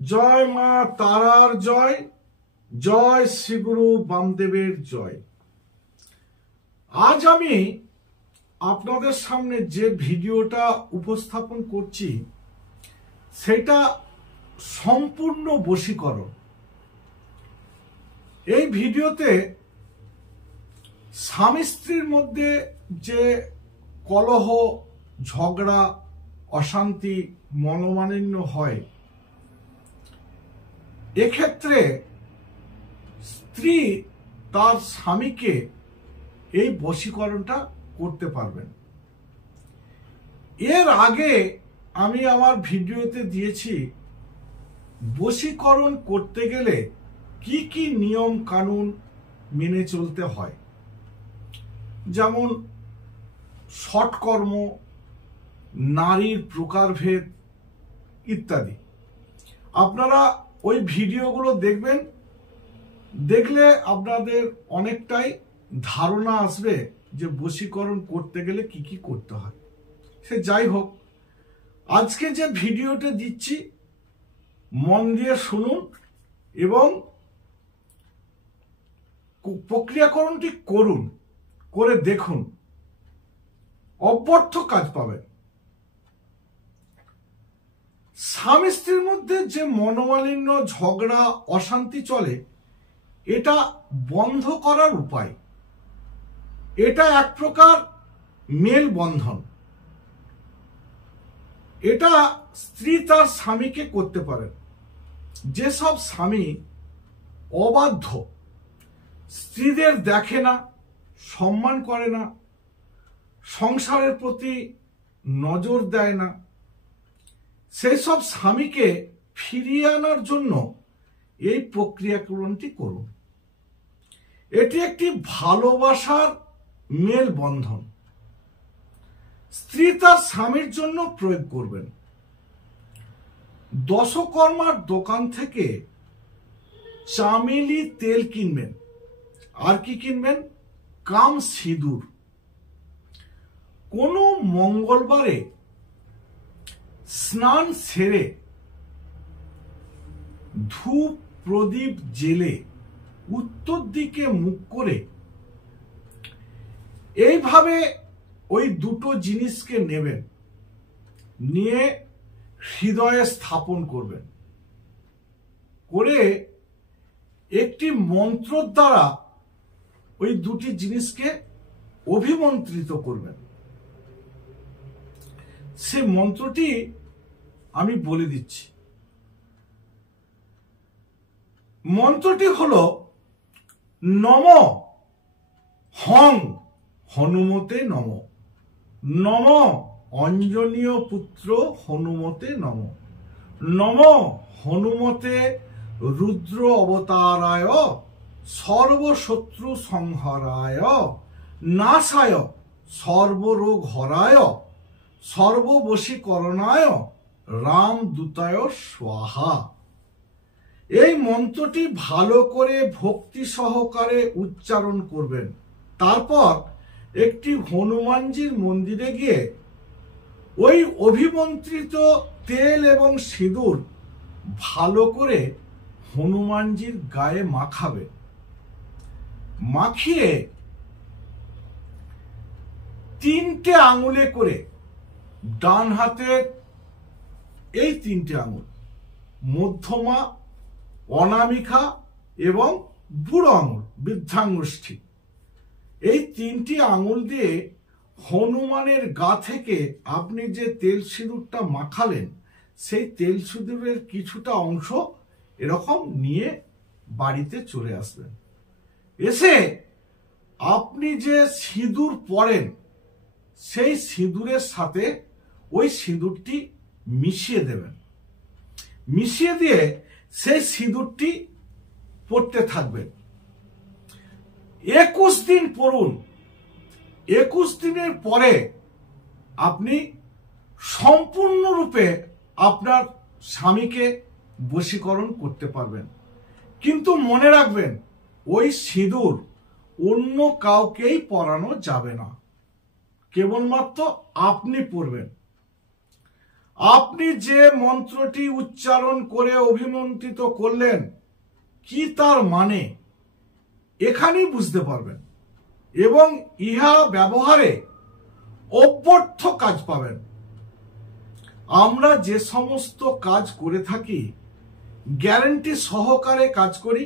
জয় মা তারার জয়, জয় শ্রীগুরু বামদেবের জয়। আজ আমি আপনাদের সামনে যে ভিডিওটা উপস্থাপন করছি সেটা সম্পূর্ণ বশীকরণ। এই ভিডিওতে স্বামী স্ত্রীর মধ্যে যে কলহ, ঝগড়া, অশান্তি, মনোমালিন্য হয়, এক্ষেত্রে স্ত্রী তার স্বামীকে এই বশীকরণটা করতে পারবেন। এর আগে আমি আমার ভিডিওতে দিয়েছি বশীকরণ করতে গেলে কি কি নিয়ম কানুন মেনে চলতে হয়, যেমন সৎকর্ম, নারীর প্রকারভেদ ইত্যাদি। আপনারা ওই ভিডিওগুলো দেখবেন, দেখলে আপনাদের অনেকটাই ধারণা আসবে যে বশীকরণ করতে গেলে কি কি করতে হয়। সে যাই হোক, আজকে যে ভিডিওটা দিচ্ছি মন দিয়ে শুনুন এবং প্রক্রিয়াকরণটি করুন, করে দেখুন, অব্যর্থ কাজ পাবেন। স্বামী স্ত্রীর মধ্যে যে মনোমালিন্য, ঝগড়া, অশান্তি চলে, এটা বন্ধ করার উপায়, এটা এক প্রকার মেল বন্ধন। এটা স্ত্রী তার স্বামীকে করতে পারেন। যেসব স্বামী অবাধ্য, স্ত্রীদের দেখে না, সম্মান করে না, সংসারের প্রতি নজর দেয় না, সেই সব স্বামীকে ফিরিয়ে আনার জন্য এই প্রক্রিয়াকরণটি করুন। এটি একটি ভালোবাসার মেল বন্ধন। স্ত্রী তার স্বামীর জন্য প্রয়োগ করবেন। দশকর্মার দোকান থেকে চামেলি তেল কিনবেন। আর কি কিনবেন? কাম সিঁদুর। কোনো মঙ্গলবারে স্নান সেরে ধূপ প্রদীপ জেলে উত্তর দিকে মুখ করে এইভাবে ওই দুটো জিনিসকে নেবেন, নিয়ে হৃদয়ে স্থাপন করবেন, করে একটি মন্ত্র দ্বারা ওই দুটি জিনিসকে অভিমন্ত্রিত করবেন। সে মন্ত্রটি আমি বলে দিচ্ছি। মন্ত্রটি হলো নম হং হনুমতে নম, নম অঞ্জনীয় পুত্র হনুমতে নম, নম হনুমতে রুদ্র অবতারায় সর্বশত্রু সংহরায় নাশায় সর্বরোগ হরায় সর্ববশীকরণায় রামদূতায় স্বাহা। এই মন্ত্রটি ভালো করে ভক্তি সহকারে উচ্চারণ করবেন। তারপর একটি হনুমানজির মন্দিরে গিয়ে ওই অভিমন্ত্রিত তেল এবং সিঁদুর ভালো করে হনুমানজির গায়ে মাখাবে। মাখিয়ে তিনটে আঙুলে করে, ডান হাতের এই তিনটে আঙুল, মধ্যমা, অনামিকা এবং বুড়ো আঙুল, বৃদ্ধাঙ্গুষ্ঠী, এই তিনটি আঙুল দিয়ে হনুমানের গা থেকে আপনি যে তেল সিঁদুরটা মাখালেন, সেই তেল সিঁদুরের কিছুটা অংশ এরকম নিয়ে বাড়িতে চলে আসবেন। এসে আপনি যে সিঁদুর পরেন, সেই সিঁদুরের সাথে ওই সিঁদুরটি মিশিয়ে দেবেন। মিশিয়ে দিয়ে সেই সিঁদুরটি পরতে থাকবেন। 21 দিন পরুন। 21 দিনের পরে আপনি সম্পূর্ণরূপে আপনার স্বামীকে বশীকরণ করতে পারবেন। কিন্তু মনে রাখবেন, ওই সিঁদুর অন্য কাউকেই পরানো যাবে না, কেবলমাত্র আপনি পরবেন। আপনি যে মন্ত্রটি উচ্চারণ করে অভিমন্ত্রিত করলেন কি তার মানে এখানেই বুঝতে পারবেন এবং ইহা ব্যবহারে অব্যর্থ কাজ পাবেন। আমরা যে সমস্ত কাজ করে থাকি গ্যারান্টি সহকারে কাজ করি,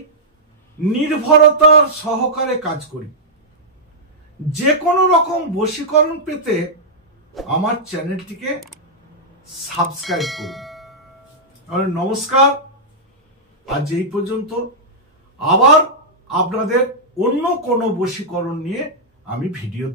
নির্ভরতার সহকারে কাজ করি। যে কোনো রকম বশীকরণ পেতে আমার চ্যানেলটিকে সাবস্ক্রাইব করুন। নমস্কার, আজ এই পর্যন্ত। আবার আপনাদের অন্য কোনো বশীকরণ নিয়ে আমি ভিডিও